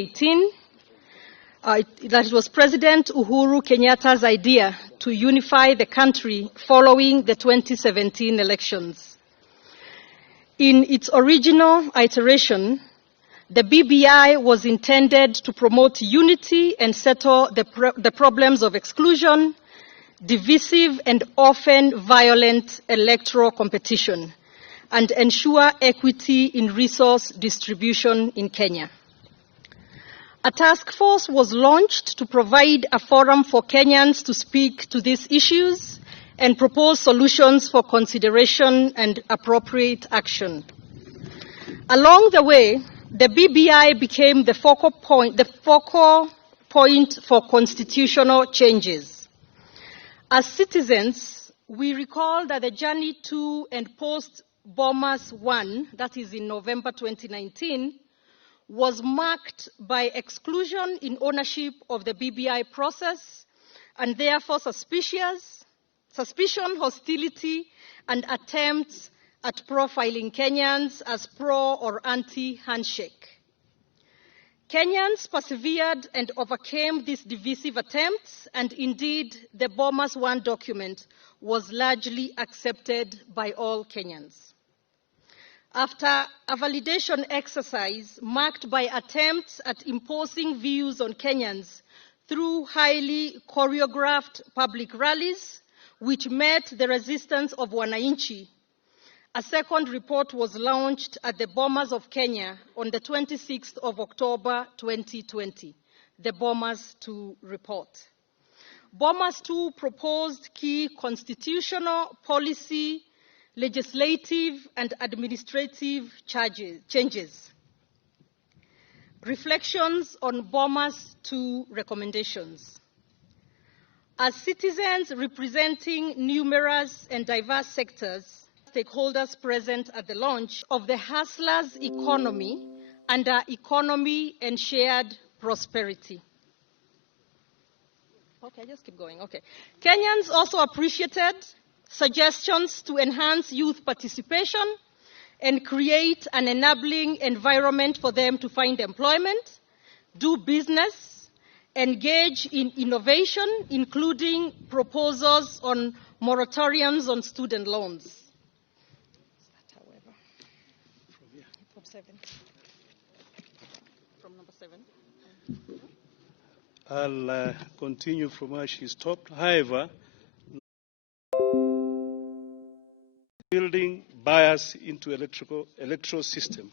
2018, that it was President Uhuru Kenyatta's idea to unify the country following the 2017 elections. In its original iteration, the BBI was intended to promote unity and settle the problems of exclusion, divisive and often violent electoral competition, and ensure equity in resource distribution in Kenya. A task force was launched to provide a forum for Kenyans to speak to these issues and propose solutions for consideration and appropriate action. Along the way, the BBI became the focal point for constitutional changes. As citizens, we recall that the journey to and post-Bomas 1, that is in November 2019, was marked by exclusion in ownership of the BBI process and therefore suspicion, hostility, and attempts at profiling Kenyans as pro or anti-handshake. Kenyans persevered and overcame these divisive attempts, and indeed the Bomas 1 document was largely accepted by all Kenyans. After a validation exercise marked by attempts at imposing views on Kenyans through highly choreographed public rallies, which met the resistance of Wananchi, a second report was launched at the Bomas of Kenya on the 26th of October 2020, the Bomas 2 report. Bomas 2 proposed key constitutional, policy, legislative, and administrative changes. Reflections on Bomas 2 recommendations. As citizens representing numerous and diverse sectors, stakeholders present at the launch of the Hustlers Economy under Economy and Shared Prosperity. Okay, just keep going. Okay. Kenyans also appreciated suggestions to enhance youth participation and create an enabling environment for them to find employment, do business, engage in innovation, including proposals on moratoriums on student loans. From number 7. I'll continue from where she stopped. However, building bias into electoral system.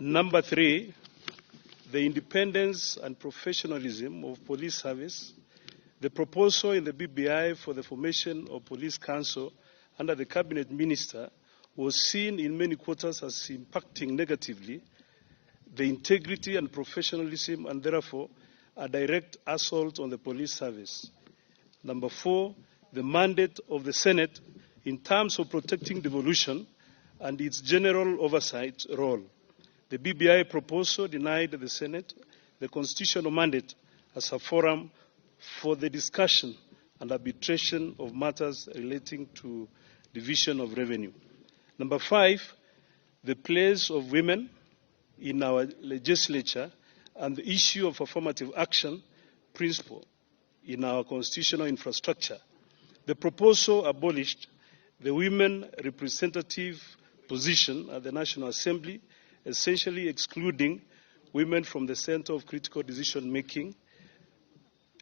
Number 3, the independence and professionalism of police service. The proposal in the BBI for the formation of police council under the cabinet minister was seen in many quarters as impacting negatively the integrity and professionalism, and therefore a direct assault on the police service. Number 4, the mandate of the Senate in terms of protecting devolution and its general oversight role. The BBI proposal denied the Senate the constitutional mandate as a forum for the discussion and arbitration of matters relating to division of revenue. Number 5, the place of women in our legislature and the issue of affirmative action principle in our constitutional infrastructure. The proposal abolished the women representative position at the National Assembly, essentially excluding women from the center of critical decision making,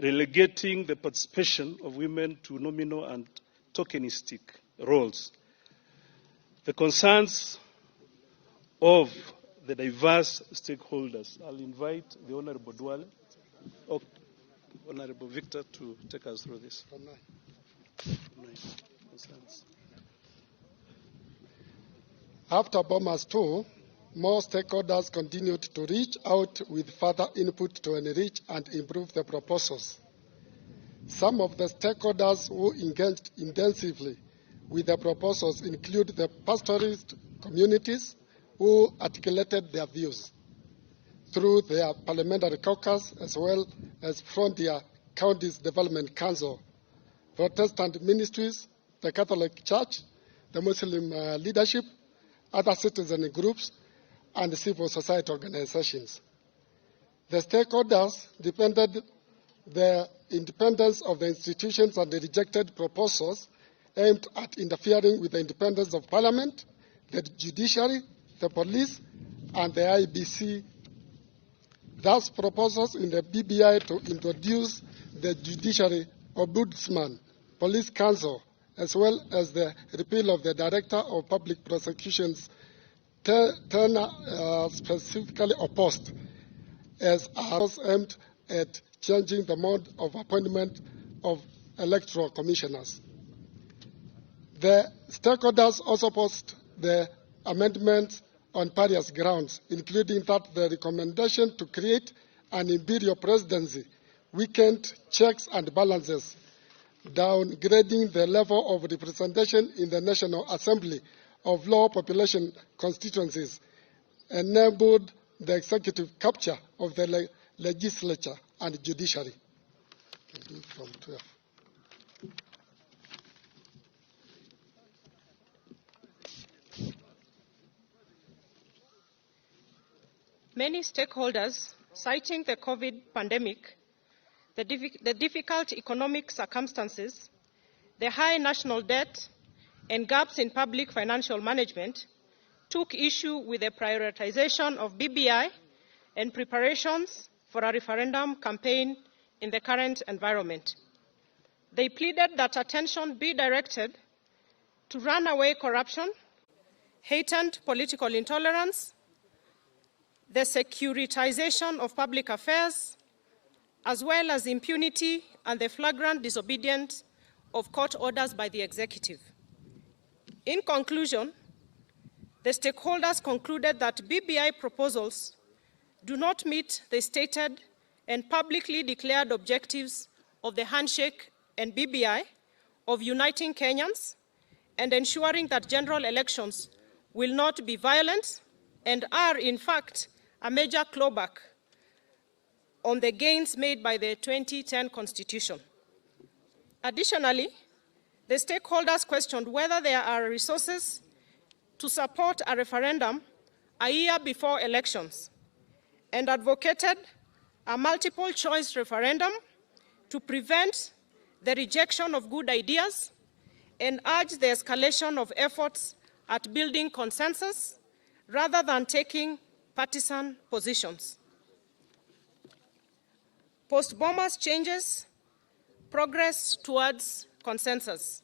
relegating the participation of women to nominal and tokenistic roles. The concerns of the diverse stakeholders. I'll invite the Honorable Duale, or Honorable Victor, to take us through this. After Bomas 2, more stakeholders continued to reach out with further input to enrich and improve the proposals. Some of the stakeholders who engaged intensively with the proposals include the pastoralist communities who articulated their views through their parliamentary caucus as well as Frontier Counties Development Council, Protestant ministries, the Catholic Church, the Muslim leadership, other citizen groups, and civil society organizations. The stakeholders defended the independence of the institutions and rejected proposals aimed at interfering with the independence of Parliament, the judiciary, the police, and the IBC. Thus, proposals in the BBI to introduce the Judiciary Ombudsman, Police Council, as well as the repeal of the Director of Public Prosecutions, Turner specifically opposed, as are aimed at changing the mode of appointment of electoral commissioners. The stakeholders also opposed the amendments on various grounds, including that the recommendation to create an imperial presidency weakened checks and balances, downgrading the level of representation in the National Assembly of low population constituencies, enabled the executive capture of the legislature and judiciary. From 12. Many stakeholders, citing the COVID pandemic, the difficult economic circumstances, the high national debt, and gaps in public financial management, took issue with the prioritization of BBI and preparations for a referendum campaign in the current environment. They pleaded that attention be directed to runaway corruption, heightened political intolerance, the securitization of public affairs, as well as impunity and the flagrant disobedience of court orders by the executive. In conclusion, the stakeholders concluded that BBI proposals do not meet the stated and publicly declared objectives of the handshake and BBI of uniting Kenyans and ensuring that general elections will not be violent and are, in fact, a major clawback on the gains made by the 2010 Constitution. Additionally, the stakeholders questioned whether there are resources to support a referendum a year before elections and advocated a multiple choice referendum to prevent the rejection of good ideas and urged the escalation of efforts at building consensus rather than taking partisan positions. Post-Bomas changes progress towards consensus.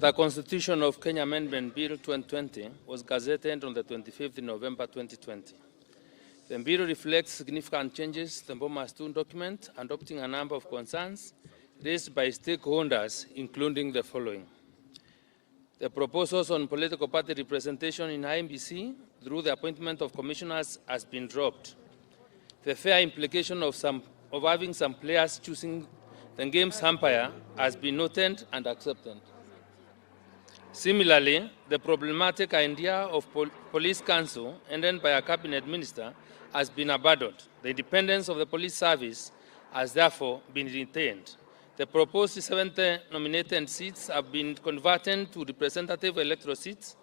The Constitution of Kenya Amendment Bill 2020 was gazetted on the 25th November 2020. The bill reflects significant changes to the Bomas II document, adopting a number of concerns raised by stakeholders, including the following. The proposals on political party representation in IMBC through the appointment of commissioners has been dropped. The fair implication of having some players choosing the game's umpire has been noted and accepted. Similarly, the problematic idea of police council, ended by a cabinet minister, has been abandoned. The independence of the police service has therefore been retained. The proposed 70 nominated seats have been converted to representative electoral seats.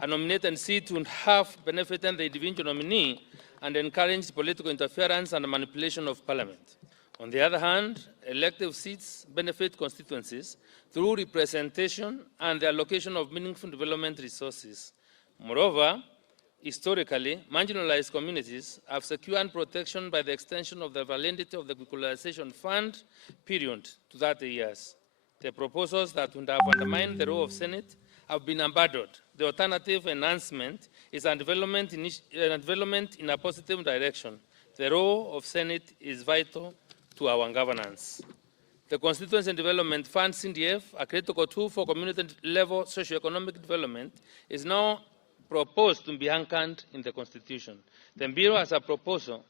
A nominated seat would have benefited the individual nominee and encouraged political interference and manipulation of parliament. On the other hand, elective seats benefit constituencies through representation and the allocation of meaningful development resources. Moreover, historically, marginalized communities have secured protection by the extension of the validity of the equalization fund period to 30 years. The proposals that would have undermined the role of Senate have been abandoned. The alternative enhancement is a development in a positive direction. The role of Senate is vital to our governance. The Constituency and Development Fund, CDF, a critical tool for community-level socio-economic development, is now proposed to be anchored in the Constitution. The Bureau has a proposal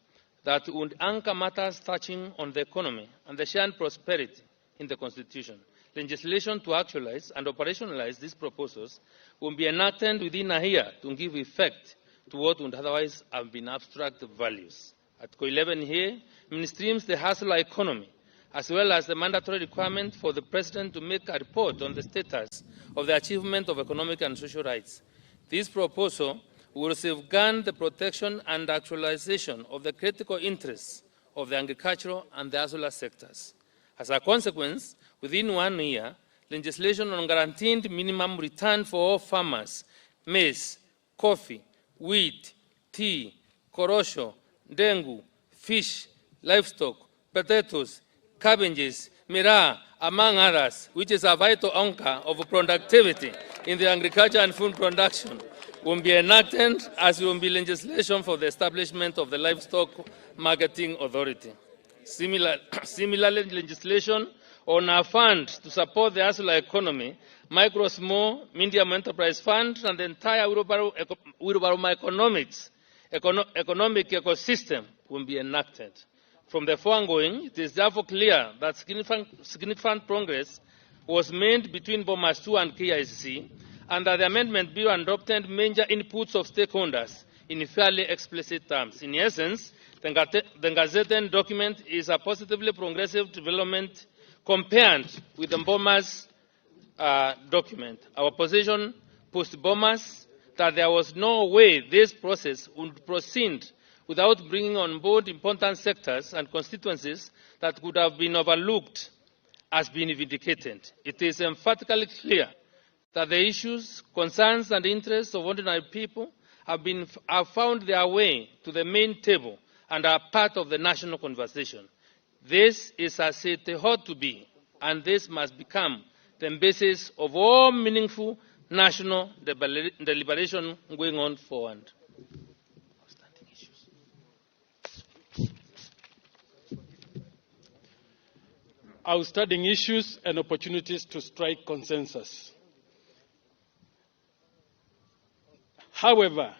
that would anchor matters touching on the economy and the shared prosperity in the Constitution. Legislation to actualize and operationalize these proposals will be enacted within a year to give effect to what would otherwise have been abstract values. Article 11 here mainstreams the hustler economy, as well as the mandatory requirement for the President to make a report on the status of the achievement of economic and social rights. This proposal will safeguard the protection and actualization of the critical interests of the agricultural and the hustler sectors. As a consequence, within 1 year, legislation on guaranteed minimum return for all farmers, maize, coffee, wheat, tea, korosho, dengu, fish, livestock, potatoes, cabbages, miraa, among others, which is a vital anchor of productivity in the agriculture and food production, will be enacted as will be legislation for the establishment of the Livestock Marketing Authority. Similarly, legislation on a fund to support the hustler economy, micro, small, medium enterprise fund, and the entire wheelbarrow economic ecosystem will be enacted. From the foregoing, it is therefore clear that significant progress was made between Bomas 2 and KICC, and that the amendment bill adopted major inputs of stakeholders in fairly explicit terms. In essence, the gazetted document is a positively progressive development compared with the Bomas document. Our position post-Bomas that there was no way this process would proceed without bringing on board important sectors and constituencies that could have been overlooked has been vindicated. It is emphatically clear that the issues, concerns, and interests of ordinary people have found their way to the main table and are part of the national conversation. This is as it ought to be, and this must become the basis of all meaningful national deliberation going on forward. Outstanding issues and opportunities to strike consensus. However,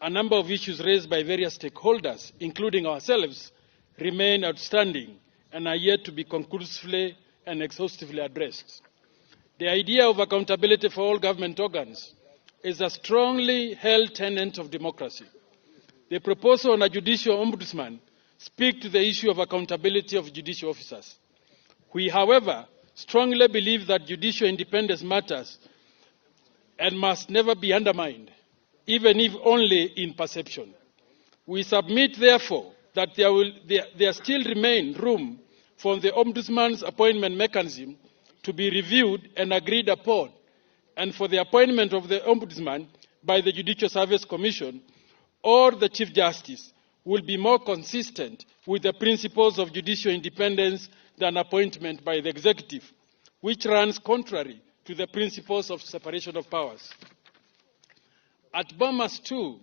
a number of issues raised by various stakeholders, including ourselves, remain outstanding and are yet to be conclusively and exhaustively addressed. The idea of accountability for all government organs is a strongly held tenet of democracy. The proposal on a judicial ombudsman speaks to the issue of accountability of judicial officers. We, however, strongly believe that judicial independence matters and must never be undermined, even if only in perception. We submit, therefore, that there still remain room for the Ombudsman's appointment mechanism to be reviewed and agreed upon, and for the appointment of the Ombudsman by the Judicial Service Commission or the Chief Justice will be more consistent with the principles of judicial independence than appointment by the executive, which runs contrary to the principles of separation of powers. At Bomas 2,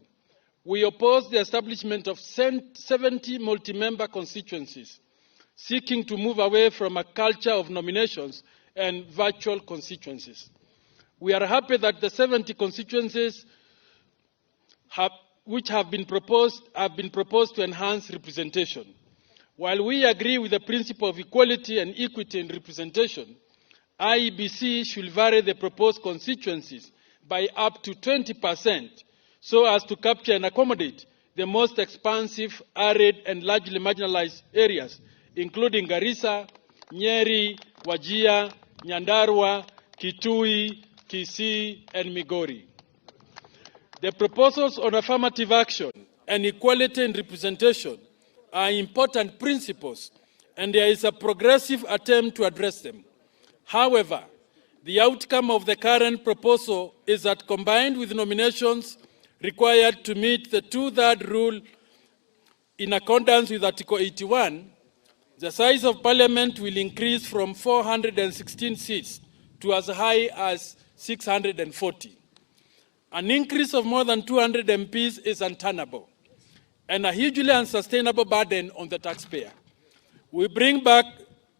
we oppose the establishment of 70 multi-member constituencies, seeking to move away from a culture of nominations and virtual constituencies. We are happy that the 70 constituencies which have been proposed to enhance representation. While we agree with the principle of equality and equity in representation, IEBC should vary the proposed constituencies by up to 20% so as to capture and accommodate the most expansive, arid, and largely marginalized areas, including Garissa, Nyeri, Wajir, Nyandarua, Kitui, Kisii, and Migori. The proposals on affirmative action and equality in representation are important principles, and there is a progressive attempt to address them. However, the outcome of the current proposal is that combined with nominations required to meet the two-thirds rule in accordance with Article 81, the size of Parliament will increase from 416 seats to as high as 640. An increase of more than 200 MPs is untenable and a hugely unsustainable burden on the taxpayer. We bring back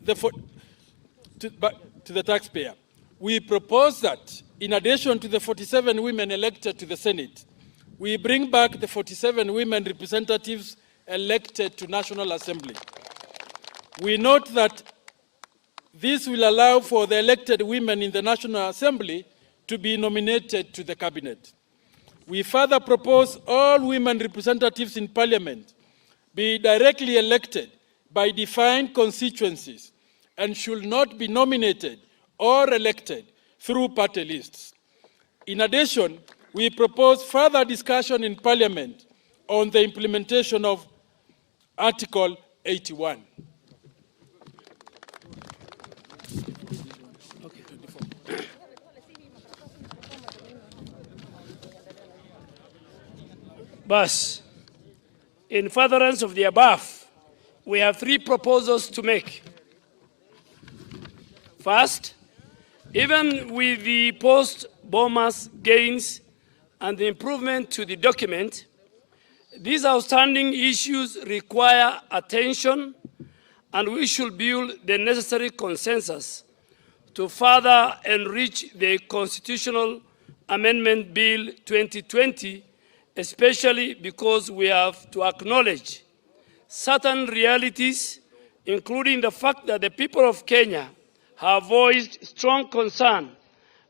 to the taxpayer. We propose that, in addition to the 47 women elected to the Senate, we bring back the 47 women representatives elected to National Assembly. We note that this will allow for the elected women in the National Assembly to be nominated to the cabinet. We further propose all women representatives in Parliament be directly elected by defined constituencies and should not be nominated or elected through party lists. In addition, we propose further discussion in Parliament on the implementation of Article 81. Thus, in furtherance of the above, we have three proposals to make. First, even with the post-Bomas gains and the improvement to the document, these outstanding issues require attention, and we should build the necessary consensus to further enrich the Constitutional Amendment Bill 2020, especially because we have to acknowledge certain realities, including the fact that the people of Kenya have voiced strong concern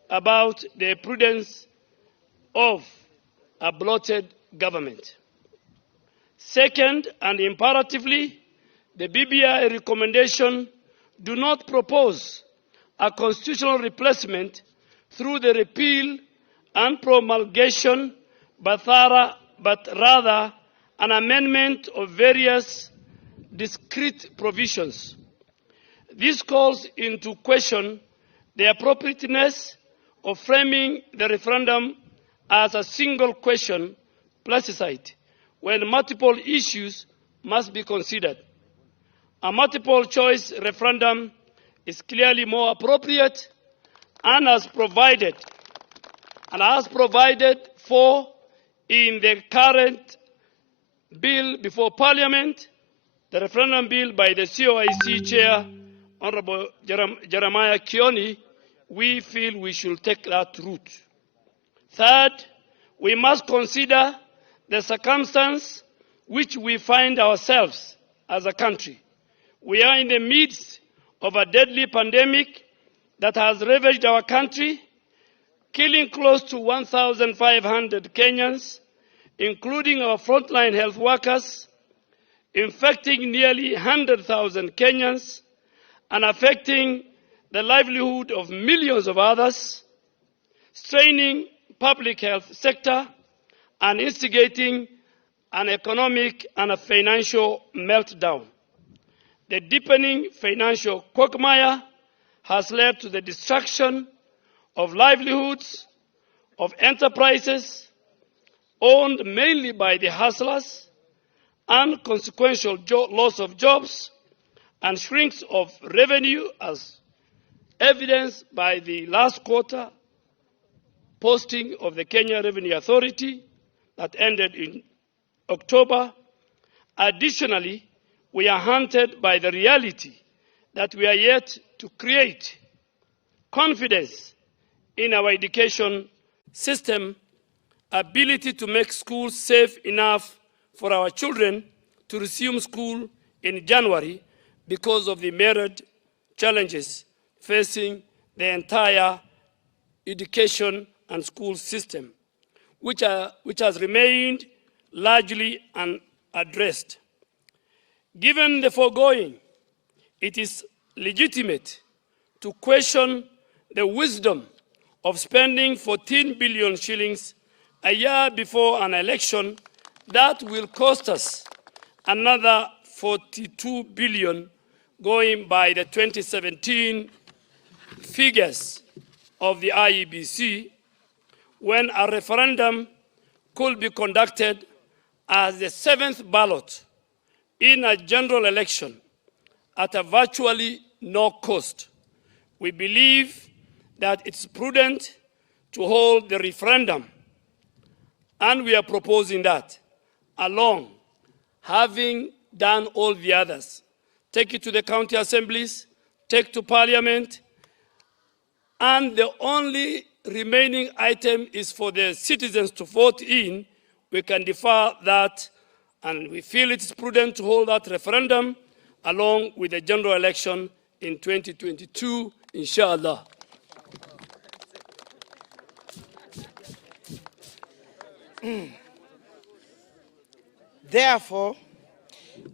about the prudence of a bloated government. Second, and imperatively, the BBI recommendation do not propose a constitutional replacement through the repeal and promulgation, but rather an amendment of various discrete provisions. This calls into question the appropriateness of framing the referendum as a single question plebiscite when multiple issues must be considered. A multiple choice referendum is clearly more appropriate and as provided for in the current bill before Parliament, the referendum bill by the COIC Chair, Honorable Jeremiah Kioni. We feel we should take that route. Third, we must consider the circumstance which we find ourselves as a country. We are in the midst of a deadly pandemic that has ravaged our country, killing close to 1,500 Kenyans, including our frontline health workers, infecting nearly 100,000 Kenyans, and affecting the livelihood of millions of others, straining public health sector, and instigating an economic and a financial meltdown. The deepening financial quagmire has led to the destruction of livelihoods, of enterprises owned mainly by the hustlers, and consequential loss of jobs and shrinks of revenue, as evidenced by the last quarter posting of the Kenya Revenue Authority that ended in October. Additionally, we are haunted by the reality that we are yet to create confidence in our education system, ability to make schools safe enough for our children to resume school in January because of the myriad challenges facing the entire education and school system, which has remained largely unaddressed. Given the foregoing, it is legitimate to question the wisdom of spending 14 billion shillings a year before an election that will cost us another 42 billion going by the 2017 figures of the IEBC, when a referendum could be conducted as the seventh ballot in a general election at a virtually no cost. We believe that it's prudent to hold the referendum, and we are proposing that along, having done all the others. Take it to the county assemblies, take to Parliament, and the only remaining item is for the citizens to vote in. We can defer that and we feel it is prudent to hold that referendum along with the general election in 2022, inshallah. Therefore,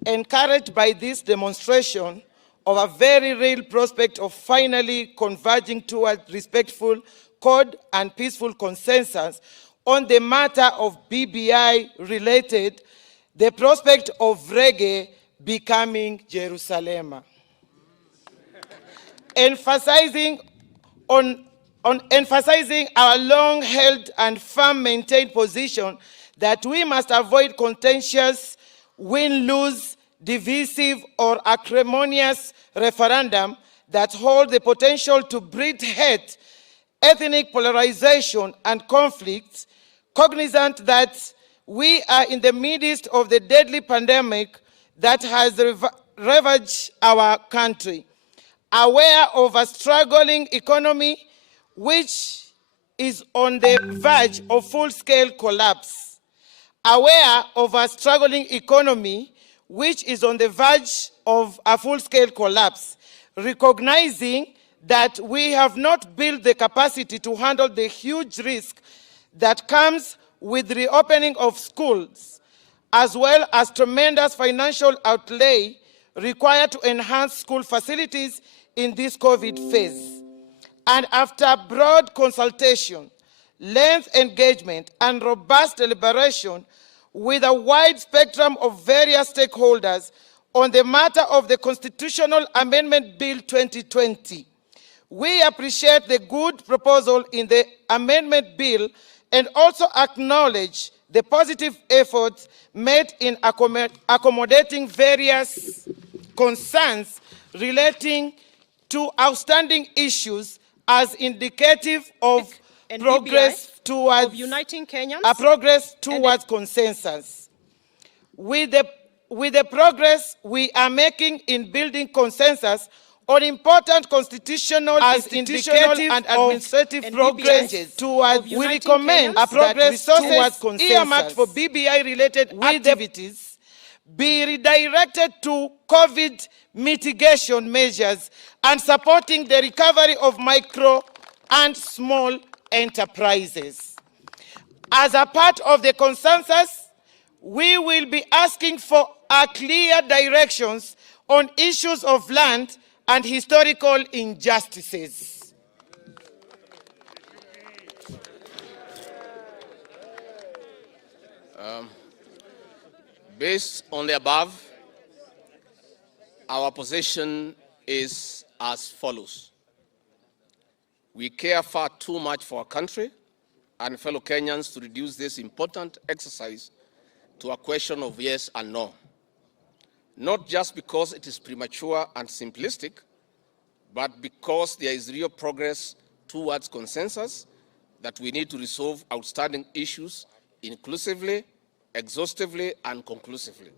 encouraged by this demonstration of a very real prospect of finally converging towards respectful, code and peaceful consensus on the matter of BBI related, the prospect of reggae becoming Jerusalem. Emphasizing our long-held and firm-maintained position that we must avoid contentious, win-lose, divisive, or acrimonious referendum that hold the potential to breed hate, ethnic polarization, and conflict, cognizant that we are in the midst of the deadly pandemic that has ravaged our country, aware of a struggling economy which is on the verge of full-scale collapse, aware of a struggling economy which is on the verge of a full-scale collapse, recognizing that we have not built the capacity to handle the huge risk that comes with the reopening of schools, as well as tremendous financial outlay required to enhance school facilities in this COVID phase. And after broad consultation, length engagement, and robust deliberation with a wide spectrum of various stakeholders on the matter of the Constitutional Amendment Bill 2020, we appreciate the good proposal in the amendment bill and also acknowledge the positive efforts made in accommodating various concerns relating to outstanding issues as indicative of progress towards of uniting Kenyans, consensus. With the progress we are making in building consensus on important constitutional, institutional, and administrative progress towards, we recommend a progress towards consensus earmarked for BBI-related activities be redirected to COVID mitigation measures and supporting the recovery of micro and small enterprises. As a part of the consensus, we will be asking for clear directions on issues of land and historical injustices. Based on the above, our position is as follows. We care far too much for our country and fellow Kenyans to reduce this important exercise to a question of yes and no. Not just because it is premature and simplistic, but because there is real progress towards consensus that we need to resolve outstanding issues inclusively, exhaustively, and conclusively.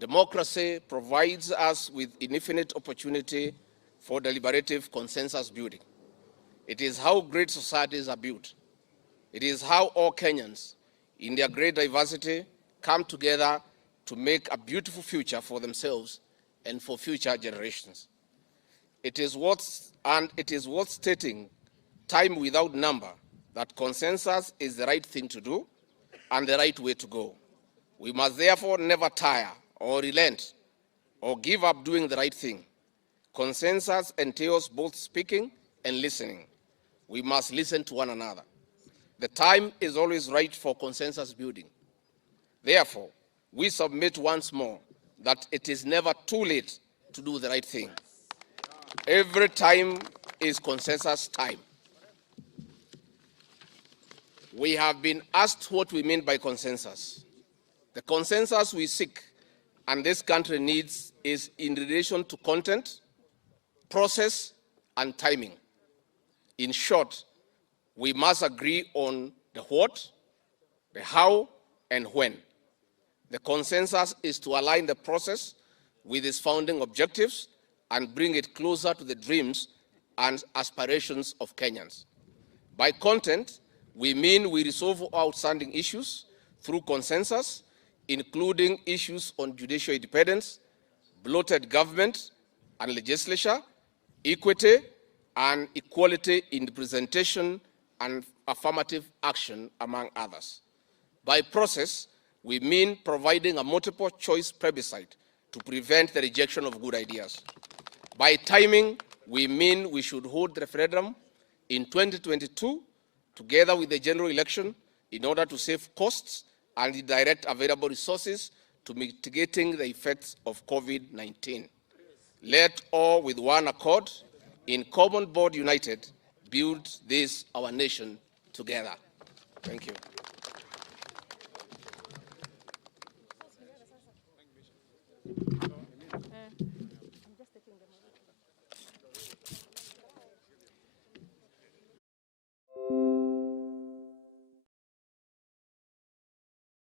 Democracy provides us with infinite opportunity for deliberative consensus building. It is how great societies are built. It is how all Kenyans, in their great diversity, come together to make a beautiful future for themselves and for future generations. It is worth stating, time without number, that consensus is the right thing to do and the right way to go. We must therefore never tire or relent or give up doing the right thing. Consensus entails both speaking and listening. We must listen to one another. The time is always right for consensus building. Therefore, we submit once more that it is never too late to do the right thing. Every time is consensus time. We have been asked what we mean by consensus. The consensus we seek and this country needs is in relation to content, process, and timing. In short, we must agree on the what, the how, and when. The consensus is to align the process with its founding objectives and bring it closer to the dreams and aspirations of Kenyans. By content, we mean we resolve outstanding issues through consensus including issues on judicial independence, bloated government and legislature, equity, and equality in the presentation and affirmative action, among others. By process, we mean providing a multiple choice plebiscite to prevent the rejection of good ideas. By timing, we mean we should hold the referendum in 2022, together with the general election, in order to save costs and direct available resources to mitigating the effects of COVID-19. Let all, with one accord, in common board united, build this, our nation, together. Thank you.